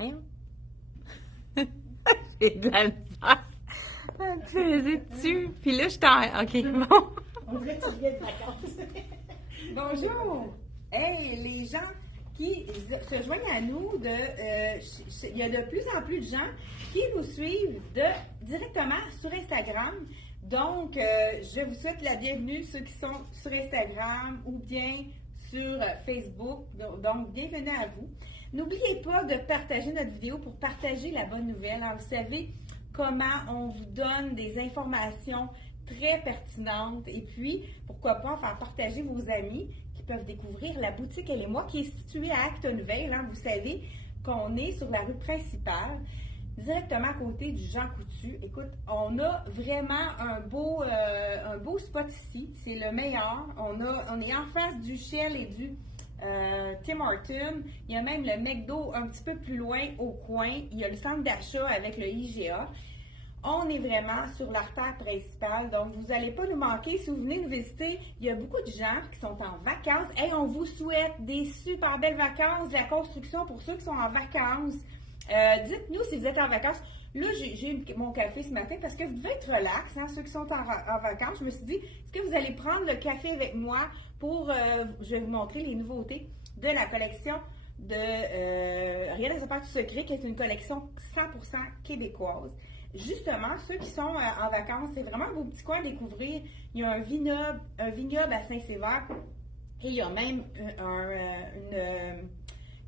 Voyons. J'ai de la misère. Tu faisais dessus. Puis là, je t'en... OK, bon. On dirait que tu viens de vacances. Bonjour! Hey, les gens qui se joignent à nous, il y a de plus en plus de gens qui nous suivent directement sur Instagram. Donc, je vous souhaite la bienvenue, ceux qui sont sur Instagram ou bien sur Facebook. Donc, bienvenue à vous. N'oubliez pas de partager notre vidéo pour partager la bonne nouvelle. Alors, vous savez comment on vous donne des informations très pertinentes et puis, pourquoi pas, faire partager vos amis qui peuvent découvrir la boutique Elle et moi qui est située à Acton-Nouvelle. Vous savez qu'on est sur la rue principale, directement à côté du Jean Coutu. Écoute, on a vraiment un beau spot ici. C'est le meilleur. On est en face du Shell et du Tim Hortons. Il y a même le McDo un petit peu plus loin au coin. Il y a le centre d'achat avec le IGA. On est vraiment sur l'artère principale, donc vous n'allez pas nous manquer. Si vous venez nous visiter, il y a beaucoup de gens qui sont en vacances. Hey, on vous souhaite des super belles vacances, de la construction pour ceux qui sont en vacances. Dites-nous si vous êtes en vacances. Là, j'ai eu mon café ce matin parce que vous devez être relax, ceux qui sont en vacances. Je me suis dit, est-ce que vous allez prendre le café avec moi pour, je vais vous montrer les nouveautés de la collection de Rien ne se passe tout secret, qui est une collection 100% québécoise. Justement, ceux qui sont en vacances, c'est vraiment un beau petit coin à découvrir. Il y a un vignoble à Saint-Sévère et il y a même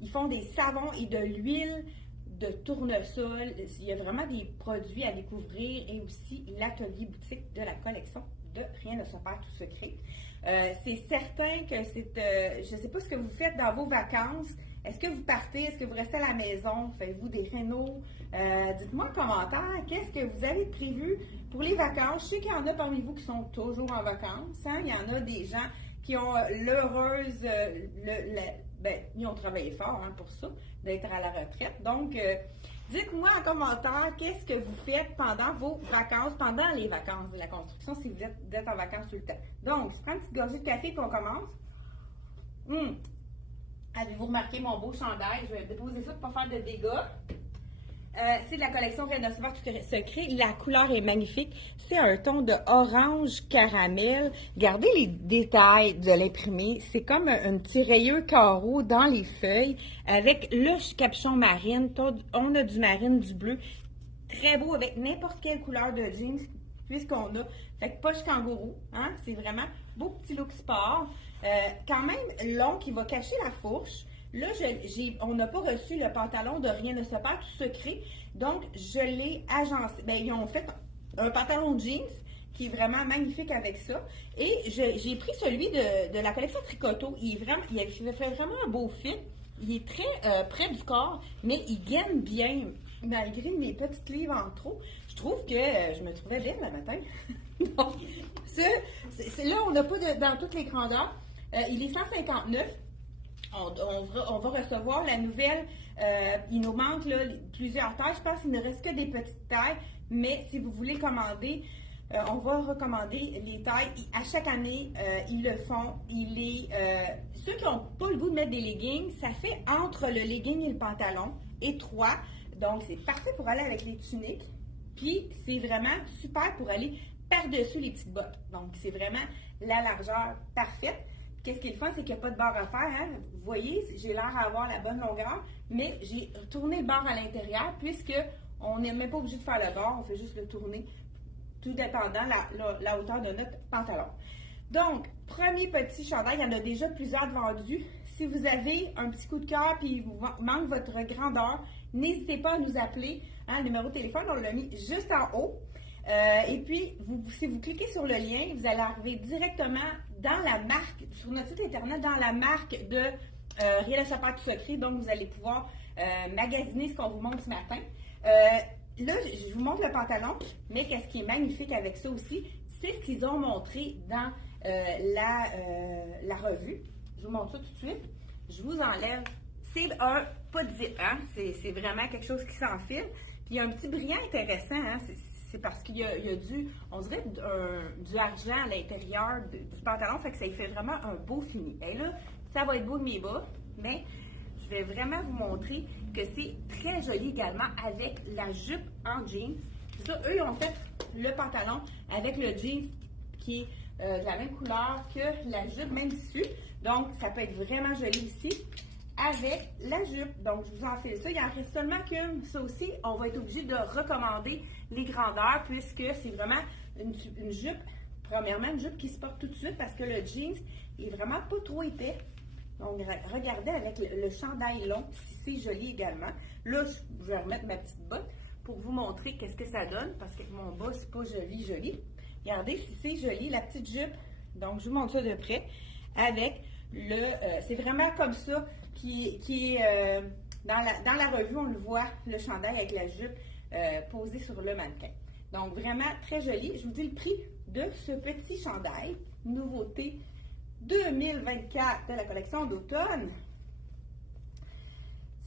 ils font des savons et de l'huile de tournesol. Il y a vraiment des produits à découvrir et aussi l'atelier boutique de la collection de Rien ne se perd tout secret. C'est certain que je ne sais pas ce que vous faites dans vos vacances. Est-ce que vous partez? Est-ce que vous restez à la maison? Faites-vous des rénaux? Dites-moi en commentaire, qu'est-ce que vous avez prévu pour les vacances? Je sais qu'il y en a parmi vous qui sont toujours en vacances. Il y en a des gens qui ont l'heureuse, ils ont travaillé fort pour ça, d'être à la retraite. Donc, dites-moi en commentaire, qu'est-ce que vous faites pendant vos vacances, pendant les vacances de la construction, si vous êtes en vacances tout le temps. Donc, je prends une petite gorgée de café et on commence. Avez-vous remarqué mon beau chandail? Je vais déposer ça pour ne pas faire de dégâts. C'est de la collection Rien ne se perd tout secret. La couleur est magnifique. C'est un ton de orange caramel. Regardez les détails de l'imprimé. C'est comme un petit rayeux carreau dans les feuilles avec le capuchon marine. On a du marine, du bleu. Très beau avec n'importe quelle couleur de jeans puisqu'on a. Fait que poche kangourou. C'est vraiment beau petit look sport. Quand même long qui va cacher la fourche. Là, on n'a pas reçu le pantalon de Rien ne se perd tout secret. Donc, je l'ai agencé. Ils ont fait un pantalon jeans qui est vraiment magnifique avec ça. Et j'ai pris celui de la collection Tricoto. Il fait vraiment un beau fit. Il est très près du corps, mais il gaine bien. Malgré mes petites livres en trop, je trouve que je me trouvais belle le matin. Donc, là, on n'a pas dans toutes les grandeurs. Il est 159. On va recevoir la nouvelle. Il nous manque plusieurs tailles. Je pense qu'il ne reste que des petites tailles. Mais si vous voulez commander, on va recommander les tailles. À chaque année, ils le font. Ceux qui n'ont pas le goût de mettre des leggings, ça fait entre le legging et le pantalon, étroit. Donc, c'est parfait pour aller avec les tuniques. Puis, c'est vraiment super pour aller par-dessus les petites bottes. Donc, c'est vraiment la largeur parfaite. Qu'est-ce qui est le fun, c'est qu'il n'y a pas de barre à faire. Vous voyez, j'ai l'air d'avoir la bonne longueur, mais j'ai tourné le bord à l'intérieur puisqu'on n'est même pas obligé de faire le bord, on fait juste le tourner, tout dépendant la hauteur de notre pantalon. Donc, premier petit chandail, il y en a déjà plusieurs de vendus. Si vous avez un petit coup de cœur et il vous manque votre grandeur, n'hésitez pas à nous appeler. Le numéro de téléphone, on l'a mis juste en haut. Et puis, si vous cliquez sur le lien, vous allez arriver directement dans la marque, sur notre site internet, dans la marque de Rien ne se perd tout secret. Donc, vous allez pouvoir magasiner ce qu'on vous montre ce matin. Là, je vous montre le pantalon, mais qu'est-ce qui est magnifique avec ça aussi, c'est ce qu'ils ont montré dans la revue. Je vous montre ça tout de suite. Je vous enlève. C'est pas de zip, c'est vraiment quelque chose qui s'enfile. Puis, il y a un petit brillant intéressant, c'est parce qu'il y a on dirait du argent à l'intérieur du pantalon, fait que ça fait vraiment un beau fini. Et là, ça va être beau de mes bas, mais je vais vraiment vous montrer que c'est très joli également avec la jupe en jeans. C'est ça, eux, ils ont fait le pantalon avec le jeans qui est de la même couleur que la jupe, même tissu. Donc, ça peut être vraiment joli ici avec la jupe. Donc, je vous en fais ça. Il en reste seulement qu'une. Ça aussi, on va être obligé de recommander les grandeurs puisque c'est vraiment une jupe, premièrement, une jupe qui se porte tout de suite parce que le jeans est vraiment pas trop épais. Donc, regardez avec le chandail long, si c'est joli également. Là, je vais remettre ma petite botte pour vous montrer qu'est-ce que ça donne parce que mon bas, c'est pas joli. Regardez si c'est joli, la petite jupe. Donc, je vous montre ça de près avec c'est vraiment comme ça qui est dans la revue, on le voit, le chandail avec la jupe posée sur le mannequin. Donc, vraiment très joli. Je vous dis le prix de ce petit chandail, nouveauté 2024 de la collection d'automne.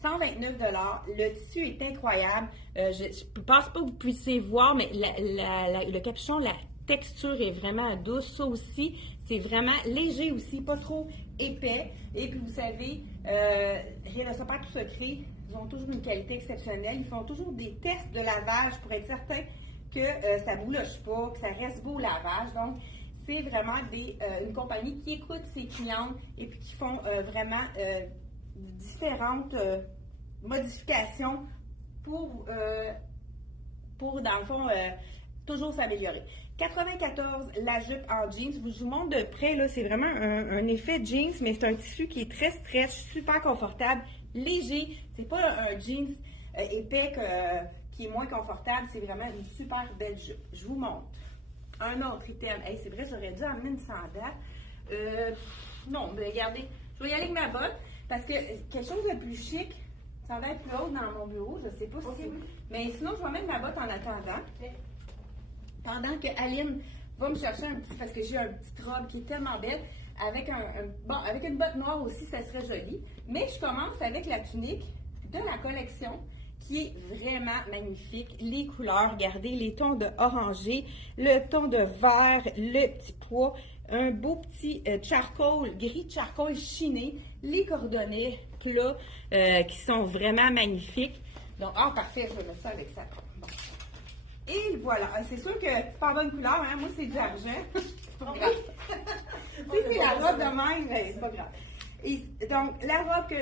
129 $. Le tissu est incroyable. Je ne pense pas que vous puissiez voir, mais le capuchon, la texture est vraiment douce. Ça aussi, c'est vraiment léger aussi, pas trop épais. Et puis, vous savez, Rien ne pas tout secret. Ils ont toujours une qualité exceptionnelle. Ils font toujours des tests de lavage pour être certain que ça ne bouloche pas, que ça reste beau au lavage. Donc, c'est vraiment une compagnie qui écoute ses clientes et puis qui font vraiment différentes modifications pour dans le fond, toujours s'améliorer. 94, la jupe en jeans. Je vous montre de près, là, c'est vraiment un effet jeans, mais c'est un tissu qui est très stretch, super confortable, léger. C'est pas un jeans épais qui est moins confortable, c'est vraiment une super belle jupe. Je vous montre. Un autre item. Hey, c'est vrai, j'aurais dû amener une sandale. Non, mais regardez, je vais y aller avec ma botte parce que quelque chose de plus chic, sandale plus haute dans mon bureau, je sais pas si c'est. Mais sinon, je vais mettre ma botte en attendant. Okay. Pendant que Aline va me chercher un petit, parce que j'ai une petite robe qui est tellement belle, avec avec une botte noire aussi, ça serait joli. Mais je commence avec la tunique de la collection, qui est vraiment magnifique. Les couleurs, regardez, les tons de orangé, le ton de vert, le petit pois, un beau petit charcoal, gris charcoal chiné, les cordonnets plats qui sont vraiment magnifiques. Donc, parfait, je vais mettre ça avec ça. Bon. Et voilà, c'est sûr que c'est pas bonne couleur, hein? Moi c'est du argent. C'est pas grave. Si c'est la robe de même, c'est pas grave. Et donc, la robe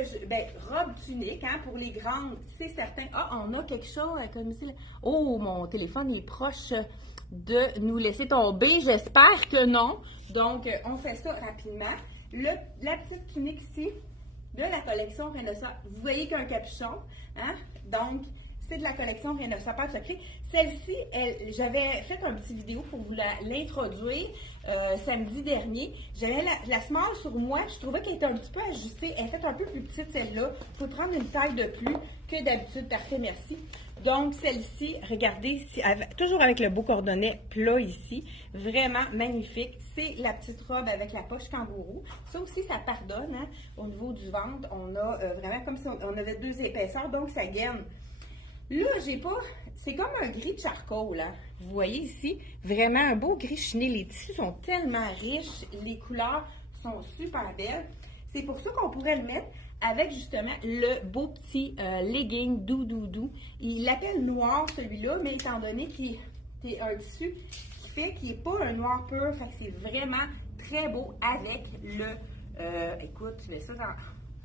robe tunique, hein, pour les grandes, c'est certain. On a quelque chose comme ici. Oh, mon téléphone est proche de nous laisser tomber. J'espère que non. Donc, on fait ça rapidement. La petite tunique ici, de la collection Rien de ça. Vous voyez qu'il y a un capuchon, hein? Donc, c'est de la collection Rien de ça, pas de secret. Celle-ci, j'avais fait un petit vidéo pour vous l'introduire samedi dernier. J'avais la small sur moi, je trouvais qu'elle était un petit peu ajustée. Elle est faite un peu plus petite, celle-là. Il faut prendre une taille de plus que d'habitude. Parfait, merci. Donc, celle-ci, regardez, toujours avec le beau cordonnet plat ici. Vraiment magnifique. C'est la petite robe avec la poche kangourou. Ça aussi, ça pardonne, hein, au niveau du ventre. On a vraiment comme si on avait 2 épaisseurs, donc ça gaine. Là, c'est comme un gris de charcoal, hein. Vous voyez ici, vraiment un beau gris chiné. Les tissus sont tellement riches, les couleurs sont super belles. C'est pour ça qu'on pourrait le mettre avec justement le beau petit legging doux. Il l'appelle noir celui-là, mais étant donné qu'il est un tissu qui n'est pas un noir pur, fait que c'est vraiment très beau avec le... écoute, tu mets ça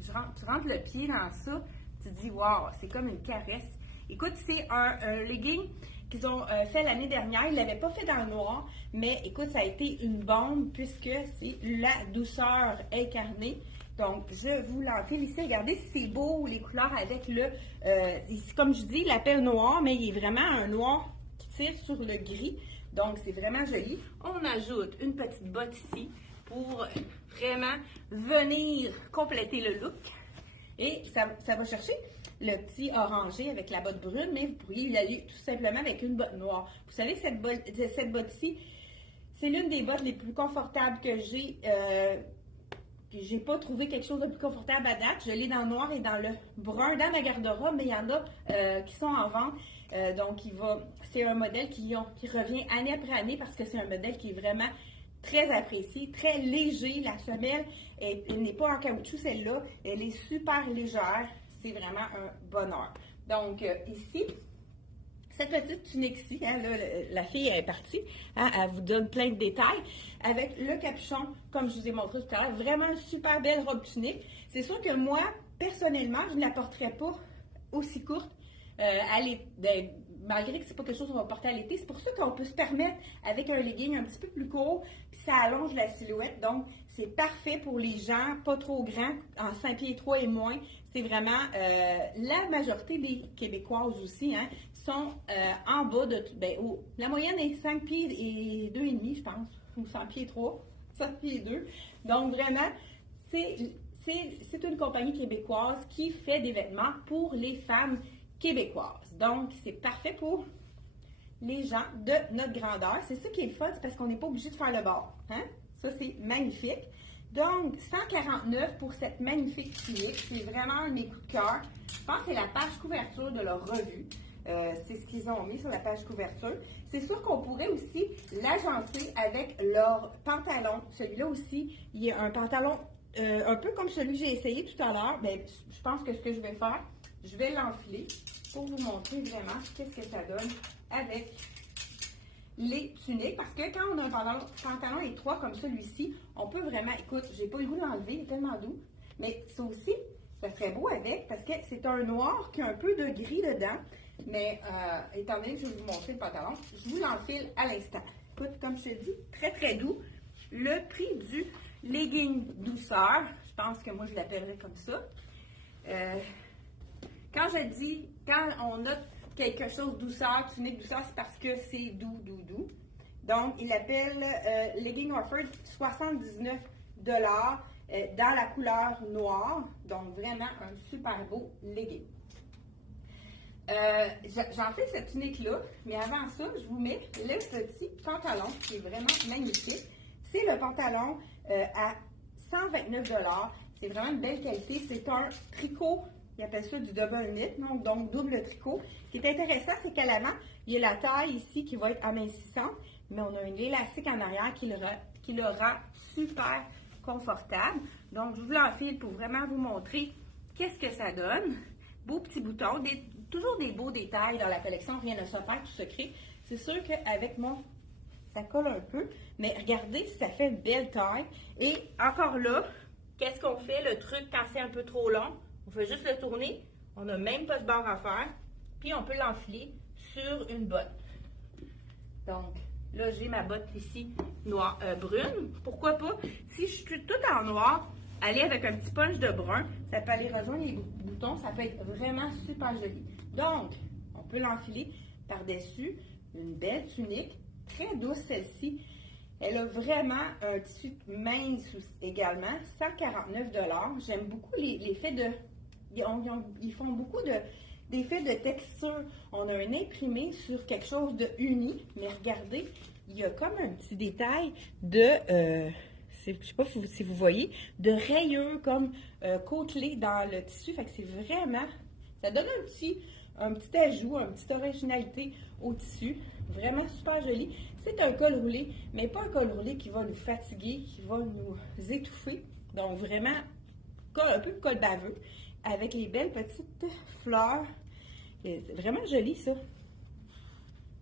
tu rentres le pied dans ça, tu te dis, wow, c'est comme une caresse. Écoute, c'est un legging qu'ils ont fait l'année dernière. Ils ne l'avaient pas fait dans le noir, mais écoute, ça a été une bombe puisque c'est la douceur incarnée. Donc, je vous l'enfile ici. Regardez, c'est beau, les couleurs avec comme je dis, il l'appelle noir, mais il est vraiment un noir qui tire sur le gris. Donc, c'est vraiment joli. On ajoute une petite botte ici pour vraiment venir compléter le look. Et ça va chercher le petit orangé avec la botte brune, mais vous pourriez y aller tout simplement avec une botte noire. Vous savez que cette botte-ci, c'est l'une des bottes les plus confortables que j'ai. J'ai pas trouvé quelque chose de plus confortable à date. Je l'ai dans le noir et dans le brun dans ma garde-robe, mais il y en a qui sont en vente. Donc, c'est un modèle qui revient année après année parce que c'est un modèle qui est vraiment très apprécié, très léger. La semelle, elle n'est pas en caoutchouc, celle-là. Elle est super légère. c'est vraiment un bonheur. Donc, ici, cette petite tunique-ci, hein, là, la fille est partie, hein, elle vous donne plein de détails, avec le capuchon, comme je vous ai montré tout à l'heure, vraiment une super belle robe tunique. C'est sûr que moi, personnellement, je ne la porterais pas aussi courte, malgré que c'est pas quelque chose qu'on va porter à l'été. C'est pour ça qu'on peut se permettre avec un legging un petit peu plus court, puis ça allonge la silhouette. Donc, c'est parfait pour les gens pas trop grands, en 5 pieds 3 et moins. C'est vraiment la majorité des Québécoises aussi, hein, sont en bas de la moyenne est 5 pieds et 2,5, je pense, ou 100 pieds 3, 7 pieds 2. Donc, vraiment, c'est une compagnie québécoise qui fait des vêtements pour les femmes québécoises. Donc, c'est parfait pour les gens de notre grandeur. C'est ça qui est le fun, c'est parce qu'on n'est pas obligé de faire le bord. Hein? Ça, c'est magnifique. Donc, 149 pour cette magnifique tunique. C'est vraiment un de mes coups de cœur. Je pense que c'est la page couverture de leur revue. C'est ce qu'ils ont mis sur la page couverture. C'est sûr qu'on pourrait aussi l'agencer avec leur pantalon. Celui-là aussi, il y a un pantalon un peu comme celui que j'ai essayé tout à l'heure. Ben, je pense que ce que je vais faire, je vais l'enfiler pour vous montrer vraiment qu'est-ce que ça donne avec les tuniques. Parce que quand on a un pantalon étroit comme celui-ci, on peut vraiment, écoute, j'ai pas le goût de l'enlever, il est tellement doux. Mais ça aussi, ça serait beau avec parce que c'est un noir qui a un peu de gris dedans. Mais étant donné que je vais vous montrer le pantalon, je vous l'enfile à l'instant. Écoute, comme je te dis, très très doux. Le prix du legging douceur, je pense que moi je l'appellerais comme ça. Quand on note quelque chose douceur, tunique douceur, c'est parce que c'est doux, doux, doux. Donc, il l'appelle legging offered 79 $ dans la couleur noire. Donc, vraiment un super beau legging. J'en fais cette tunique-là, mais avant ça, je vous mets le petit pantalon qui est vraiment magnifique. C'est le pantalon à 129 $. C'est vraiment une belle qualité. C'est un tricot, ils appellent ça du double knit, donc double tricot. Ce qui est intéressant, c'est qu'à l'avant, il y a la taille ici qui va être amincissante, mais on a une élastique en arrière qui le rend super confortable. Donc, je vous l'enfile pour vraiment vous montrer qu'est-ce que ça donne. Beaux petits boutons, toujours des beaux détails dans la collection, rien ne se perd, tout secret. C'est sûr qu'avec moi, ça colle un peu, mais regardez, ça fait une belle taille. Et encore là, qu'est-ce qu'on fait? Le truc, quand c'est un peu trop long, on fait juste le tourner. On n'a même pas de bord à faire. Puis, on peut l'enfiler sur une botte. Donc, là, j'ai ma botte ici, noire, brune. Pourquoi pas? Si je suis toute en noir, aller avec un petit punch de brun, ça peut aller rejoindre les boutons. Ça peut être vraiment super joli. Donc, on peut l'enfiler par-dessus une belle tunique. Très douce celle-ci. Elle a vraiment un tissu mince également, 149 $. J'aime beaucoup l'effet de... Ils font beaucoup d'effets de texture. On a un imprimé sur quelque chose de uni, mais regardez, il y a comme un petit détail de... je ne sais pas si vous voyez, de rayures comme côtelées dans le tissu. Fait que c'est vraiment... Ça donne un petit ajout, une petite originalité au tissu. Vraiment super joli. C'est un col roulé, mais pas un col roulé qui va nous fatiguer, qui va nous étouffer. Donc vraiment, un peu de col baveux, avec les belles petites fleurs. C'est vraiment joli ça.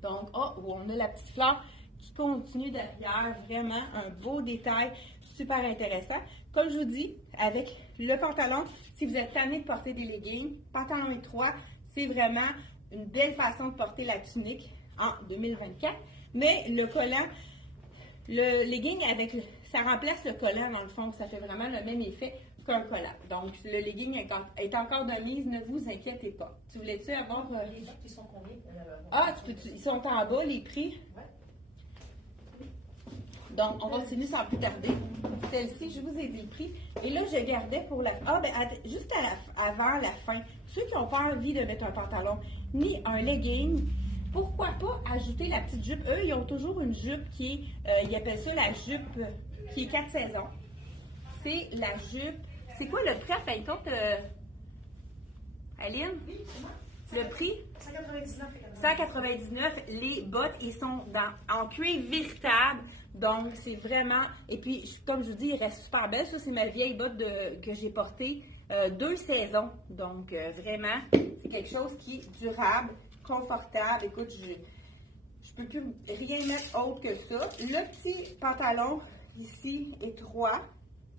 Donc, on a la petite fleur qui continue derrière. Vraiment un beau détail, super intéressant. Comme je vous dis, avec le pantalon, si vous êtes tanné de porter des leggings, pantalon étroit, c'est vraiment une belle façon de porter la tunique en 2024. Mais le collant, le legging ça remplace le collant dans le fond. Ça fait vraiment le même effet qu'un collant. Donc, le legging est encore de mise, ne vous inquiétez pas. Tu voulais-tu avoir... Les gens qui sont combien? Ils sont en bas, les prix? Ouais. Donc, on continue sans plus tarder. Celle-ci, je vous ai dit le prix. Et là, je gardais pour la... juste avant la fin, ceux qui n'ont pas envie de mettre un pantalon ni un legging, pourquoi pas ajouter la petite jupe? Eux, ils ont toujours une jupe qui est... ils appellent ça la jupe qui est 4 saisons. C'est la jupe... C'est quoi le prix à fin de compte, Aline? Oui, c'est moi. Le prix? 199. 199. Les bottes, ils sont en cuir véritable. Donc, c'est vraiment... Et puis, comme je vous dis, ils restent super belles. Ça, c'est ma vieille botte que j'ai portée 2 saisons. Donc, vraiment, c'est quelque chose qui est durable, confortable. Écoute, je peux plus rien mettre autre que ça. Le petit pantalon ici étroit,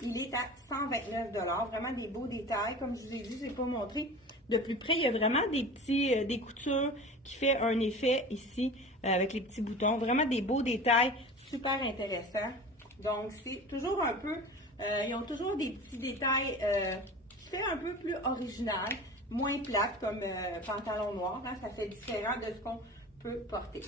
il est à 129 $. Vraiment des beaux détails. Comme je vous ai dit, je ne l'ai pas montré de plus près. Il y a vraiment des coutures qui fait un effet ici avec les petits boutons. Vraiment des beaux détails, super intéressants. Donc, c'est toujours un peu, ils ont toujours des petits détails qui fait un peu plus original, moins plate comme pantalon noir. Hein, ça fait différent de ce qu'on peut porter.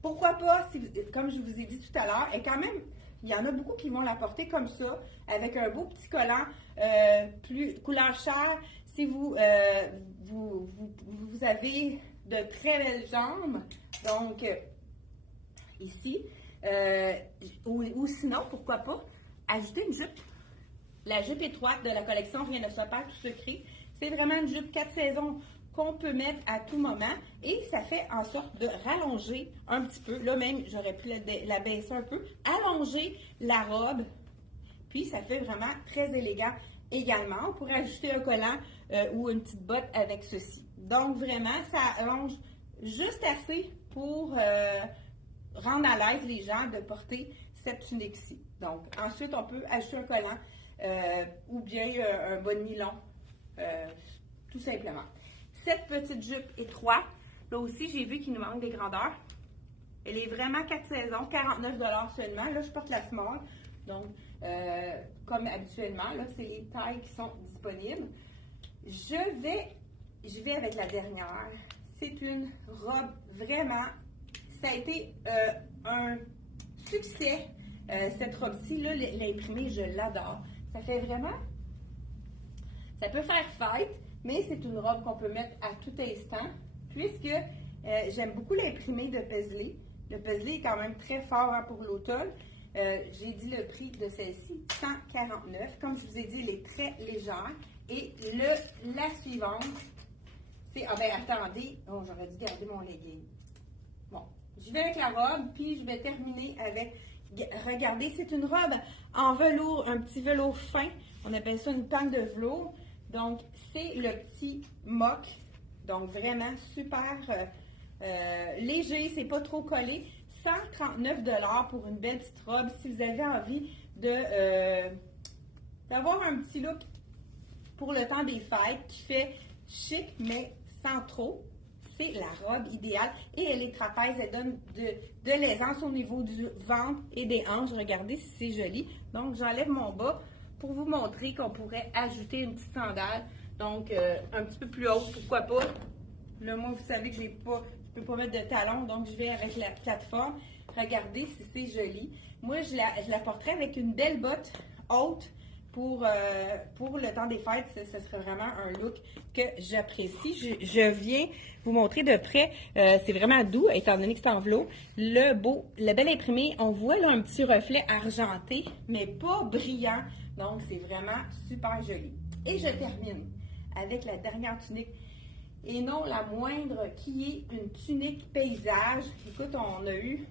Pourquoi pas, comme je vous ai dit tout à l'heure, et quand même, il y en a beaucoup qui vont la porter comme ça, avec un beau petit collant plus couleur chair. Si vous avez de très belles jambes, donc ici, ou sinon, pourquoi pas, ajouter une jupe. La jupe étroite de la collection Rien ne se perd, tout se crée. C'est vraiment une jupe 4 saisons qu'on peut mettre à tout moment et ça fait en sorte de rallonger un petit peu. Là même, j'aurais pu la baisser un peu, allonger la robe, puis ça fait vraiment très élégant également. On pourrait ajouter un collant ou une petite botte avec ceci. Donc vraiment, ça allonge juste assez pour rendre à l'aise les gens de porter cette tunique-ci. Donc ensuite, on peut ajouter un collant ou bien un bas de nylon, tout simplement. Cette petite jupe étroite, là aussi, j'ai vu qu'il nous manque des grandeurs. Elle est vraiment 4 saisons, 49 $ seulement. Là, je porte la small. Donc, comme habituellement, là, c'est les tailles qui sont disponibles. Je vais avec la dernière. C'est une robe vraiment, ça a été un succès, cette robe-ci. Là, l'imprimée, je l'adore. Ça fait vraiment, ça peut faire fête. Mais c'est une robe qu'on peut mettre à tout instant, puisque j'aime beaucoup l'imprimé de Paisley. Le Paisley est quand même très fort hein, pour l'automne. J'ai dit le prix de celle-ci, 149. Comme je vous ai dit, elle est très légère. Et la suivante, c'est... Ah ben attendez, oh, j'aurais dû garder mon legging. Bon, je vais avec la robe, puis je vais terminer avec... Regardez, c'est une robe en velours, un petit velours fin. On appelle ça une panne de velours. Donc, c'est le petit mock. Donc, vraiment super léger, c'est pas trop collé. 139 $ pour une belle petite robe. Si vous avez envie d'avoir un petit look pour le temps des fêtes qui fait chic, mais sans trop, c'est la robe idéale. Et elle est trapèze, elle donne de l'aisance au niveau du ventre et des hanches. Regardez si c'est joli. Donc, j'enlève mon bas pour vous montrer qu'on pourrait ajouter une petite sandale, donc un petit peu plus haute, pourquoi pas. Là, moi, vous savez que je peux pas mettre de talons, donc je vais avec la plateforme. Regardez si c'est joli. Moi, je la porterais avec une belle botte haute pour le temps des fêtes. Ce serait vraiment un look que j'apprécie. Je viens vous montrer de près. C'est vraiment doux, étant donné que c'est en velours. Le bel imprimé, on voit là un petit reflet argenté, mais pas brillant. Donc, c'est vraiment super joli. Et je termine avec la dernière tunique, et non la moindre, qui est une tunique paysage. Écoute, on a eu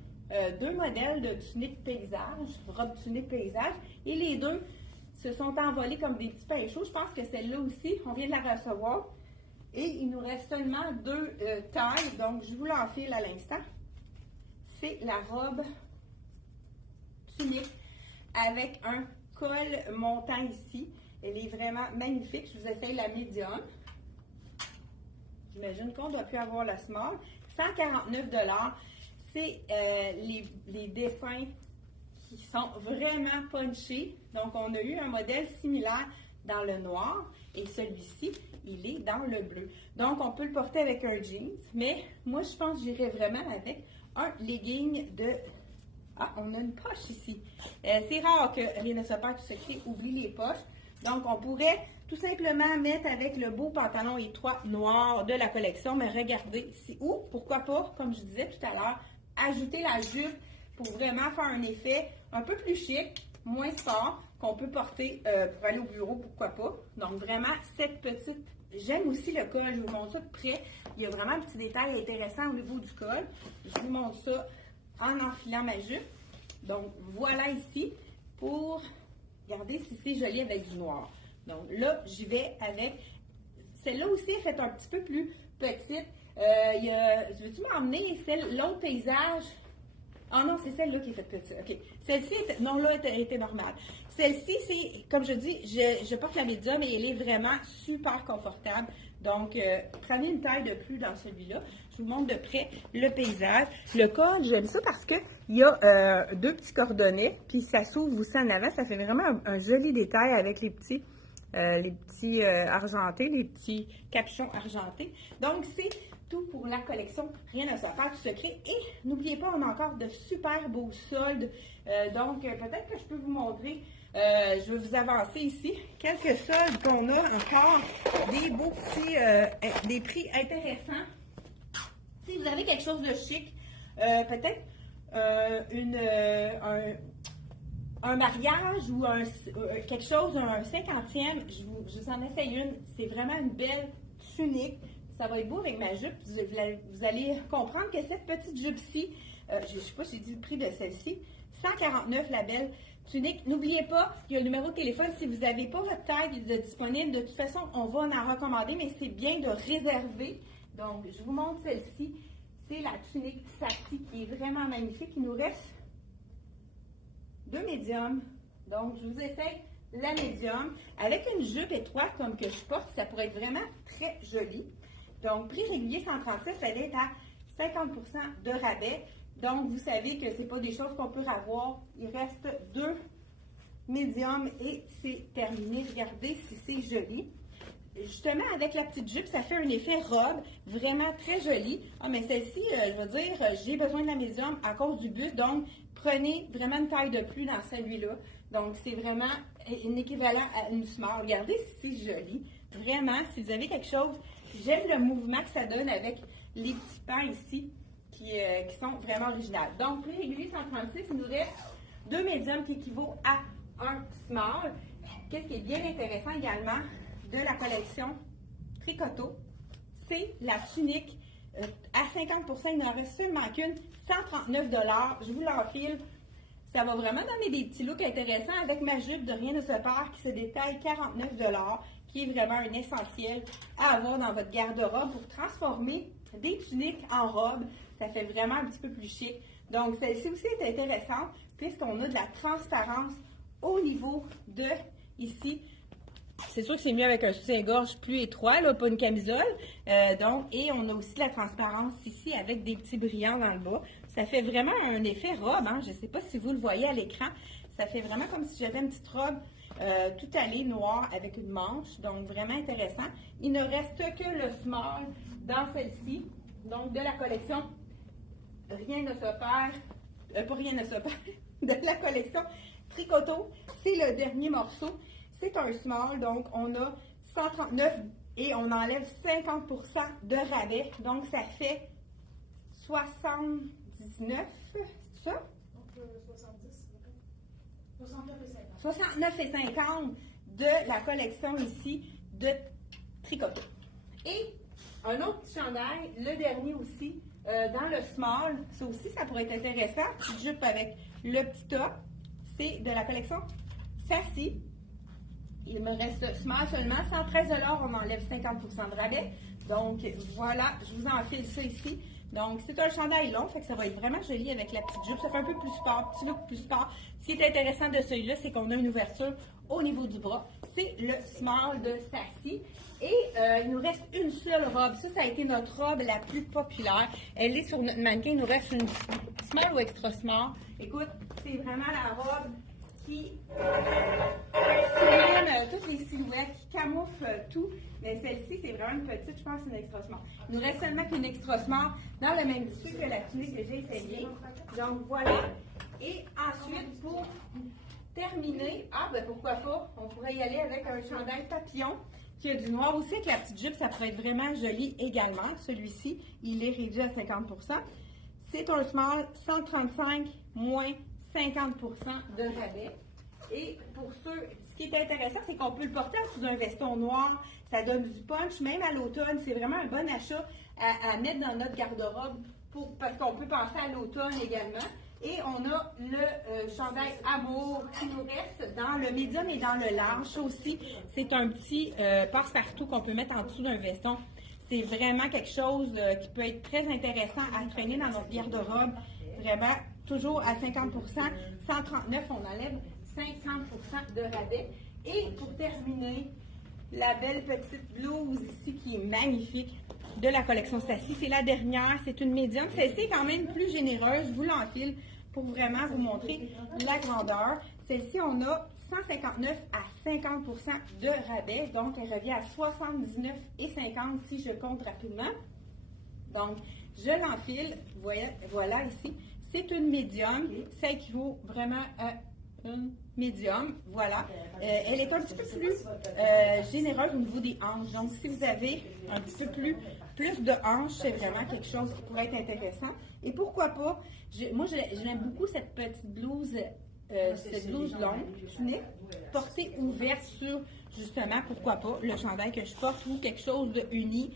2 modèles de tunique paysage, robe tunique paysage, et les deux se sont envolés comme des petits pains chauds. Je pense que celle-là aussi, on vient de la recevoir. Et il nous reste seulement 2 tailles, donc je vous l'enfile à l'instant. C'est la robe tunique avec un col montant ici. Elle est vraiment magnifique. Je vous essaye la médium. J'imagine qu'on doit plus avoir la small. 149 $. C'est les dessins qui sont vraiment punchés. Donc, on a eu un modèle similaire dans le noir et celui-ci, il est dans le bleu. Donc, on peut le porter avec un jeans, mais moi, je pense que j'irais vraiment avec un legging de... Ah, on a une poche ici. C'est rare que Rien ne se perd, tout se crée, oublie les poches. Donc, on pourrait tout simplement mettre avec le beau pantalon étroit noir de la collection, mais regardez ici. Ou, pourquoi pas, comme je disais tout à l'heure, ajouter la jupe pour vraiment faire un effet un peu plus chic, moins sport, qu'on peut porter pour aller au bureau, pourquoi pas. Donc, vraiment, cette petite... J'aime aussi le col, je vous montre ça de près. Il y a vraiment un petit détail intéressant au niveau du col. Je vous montre ça en enfilant ma jupe. Donc, voilà ici pour... Regardez si c'est joli avec du noir. Donc là, j'y vais avec. Celle-là aussi est faite un petit peu plus petite. Veux-tu m'emmener l'autre paysage? Ah non, c'est celle-là qui est faite petite. OK. Celle-ci, non, là, elle était normale. Celle-ci, c'est, comme je dis, je porte la médium et elle est vraiment super confortable. Donc, prenez une taille de plus dans celui-là. Je vous montre de près le paysage. Le col, j'aime ça parce qu'il y a deux petits cordonnets, puis ça s'ouvre aussi en avant. Ça fait vraiment un joli détail avec les petits argentés, les petits capuchons argentés. Donc, c'est tout pour la collection Rien à se faire du secret. Et n'oubliez pas, on a encore de super beaux soldes. Donc, peut-être que je peux vous montrer, je vais vous avancer ici, quelques soldes qu'on a encore, des beaux petits, des prix intéressants. Si vous avez quelque chose de chic, peut-être un mariage ou quelque chose, un 50e, je vous en essaye une. C'est vraiment une belle tunique. Ça va être beau avec ma jupe. Vous allez comprendre que cette petite jupe-ci, je ne sais pas si j'ai dit le prix de celle-ci, 149 la belle tunique. N'oubliez pas, il y a le numéro de téléphone. Si vous n'avez pas votre taille de disponible, de toute façon, on va en recommander, mais c'est bien de réserver. Donc, je vous montre celle-ci. C'est la tunique Sassy qui est vraiment magnifique. Il nous reste deux médiums. Donc, je vous essaye la médium. Avec une jupe étroite comme que je porte, ça pourrait être vraiment très joli. Donc, prix régulier 136, elle est à 50% de rabais. Donc, vous savez que ce n'est pas des choses qu'on peut avoir. Il reste deux médiums et c'est terminé. Regardez si c'est joli. Justement, avec la petite jupe, ça fait un effet robe vraiment très joli. Ah, mais celle-ci, je veux dire, j'ai besoin de la médium à cause du buste. Donc, prenez vraiment une taille de plus dans celui-là. Donc, c'est vraiment un équivalent à une small. Regardez si c'est joli. Vraiment, si vous avez quelque chose, j'aime le mouvement que ça donne avec les petits pans ici qui sont vraiment originales. Donc, prix régulier 136, il nous reste deux médiums qui équivaut à un small. Qu'est-ce qui est bien intéressant également de la collection Tricoto, c'est la tunique à 50%, il n'en reste seulement qu'une, 139 $. Je vous l'enfile. Ça va vraiment donner des petits looks intéressants avec ma jupe de Rien ne se perd qui se détaille 49 $, qui est vraiment un essentiel à avoir dans votre garde-robe pour transformer des tuniques en robe. Ça fait vraiment un petit peu plus chic. Donc, celle-ci aussi est intéressante puisqu'on a de la transparence au niveau de ici. C'est sûr que c'est mieux avec un soutien-gorge plus étroit, là, pas une camisole. Et on a aussi de la transparence ici avec des petits brillants dans le bas. Ça fait vraiment un effet robe. Hein? Je ne sais pas si vous le voyez à l'écran. Ça fait vraiment comme si j'avais une petite robe tout allée noire avec une manche. Donc, vraiment intéressant. Il ne reste que le small dans celle-ci. Donc, de la collection Rien ne se perd. Pas Rien ne se perd. De la collection Tricoto. C'est le dernier morceau. C'est un small, donc on a 139 et on enlève 50% de rabais. Donc, ça fait 79, c'est ça? Donc, 70, 69 et 50. 69 et 50 de la collection ici de Tricoto. Et un autre petit chandail, le dernier aussi, dans le small. Ça aussi, ça pourrait être intéressant. Petite jupe avec le petit top. C'est de la collection Sassy. Il me reste small seulement, 113 $, on enlève 50% de rabais. Donc, voilà, je vous enfile ça ici. Donc, c'est un chandail long, fait que ça va être vraiment joli avec la petite jupe. Ça fait un peu plus sport, petit look plus sport. Ce qui est intéressant de celui-là, c'est qu'on a une ouverture au niveau du bras. C'est le small de Sassy. Et il nous reste une seule robe. Ça a été notre robe la plus populaire. Elle est sur notre mannequin. Il nous reste une small ou extra small. Écoute, c'est vraiment la robe qui souligne toutes les silhouettes, qui camoufle tout. Mais celle-ci, c'est vraiment une petite, je pense, une extra small. Il nous reste seulement qu'une extra small dans le même tissu que la tunique que j'ai essayée. Donc voilà. Et ensuite, pour terminer, pourquoi pas, on pourrait y aller avec un chandail papillon qui a du noir aussi avec la petite jupe. Ça pourrait être vraiment joli également. Celui-ci, il est réduit à 50%. C'est un small 135 moins 50% de rabais. Et pour ceux, ce qui est intéressant, c'est qu'on peut le porter en dessous d'un veston noir. Ça donne du punch, même à l'automne. C'est vraiment un bon achat à mettre dans notre garde-robe parce qu'on peut penser à l'automne également. Et on a le chandail Amour qui nous reste dans le médium et dans le large. Ça aussi, c'est un petit passe-partout qu'on peut mettre en dessous d'un veston. C'est vraiment quelque chose qui peut être très intéressant à traîner dans notre garde-robe. Vraiment, toujours à 50 139, on enlève 50 de rabais. Et pour terminer, la belle petite blouse ici qui est magnifique de la collection Sassy. C'est la dernière, c'est une médium. Celle-ci est quand même plus généreuse. Je vous l'enfile pour vraiment vous montrer la grandeur. Celle-ci, on a 159 à 50 de rabais. Donc, elle revient à 79,50 si je compte rapidement. Donc, je l'enfile. Voilà ici. C'est une médium. Ça équivaut vraiment à une médium. Voilà. Elle est un petit peu plus généreuse au niveau des hanches. Donc, si vous avez un petit peu plus de hanches, c'est vraiment quelque chose qui pourrait être intéressant. Et pourquoi pas, moi, j'aime beaucoup cette petite blouse, cette blouse longue, tunique, portée ouverte sur, justement, pourquoi pas, le chandail que je porte ou quelque chose de uni.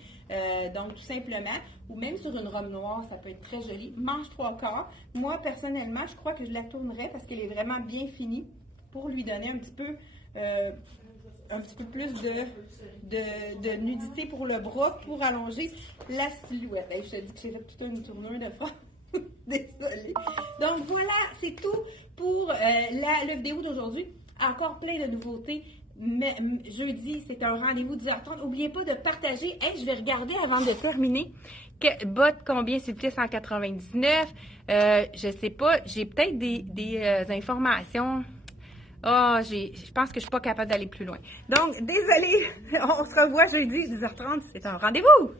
Donc, tout simplement, ou même sur une robe noire, ça peut être très joli. Manche 3/4. Moi, personnellement, je crois que je la tournerais parce qu'elle est vraiment bien finie pour lui donner un petit peu plus de nudité pour le bras, pour allonger la silhouette. Je te dis que j'ai fait toute une tournure de fois. Désolée. Donc, voilà, c'est tout pour la vidéo d'aujourd'hui. Encore plein de nouveautés. Mais jeudi, c'est un rendez-vous 10h30. N'oubliez pas de partager. Hey, je vais regarder avant de terminer. Bottes combien s'il vous plaît? 199. Je sais pas. J'ai peut-être des informations. Je pense que je suis pas capable d'aller plus loin. Donc, désolée. On se revoit jeudi 10h30. C'est un rendez-vous.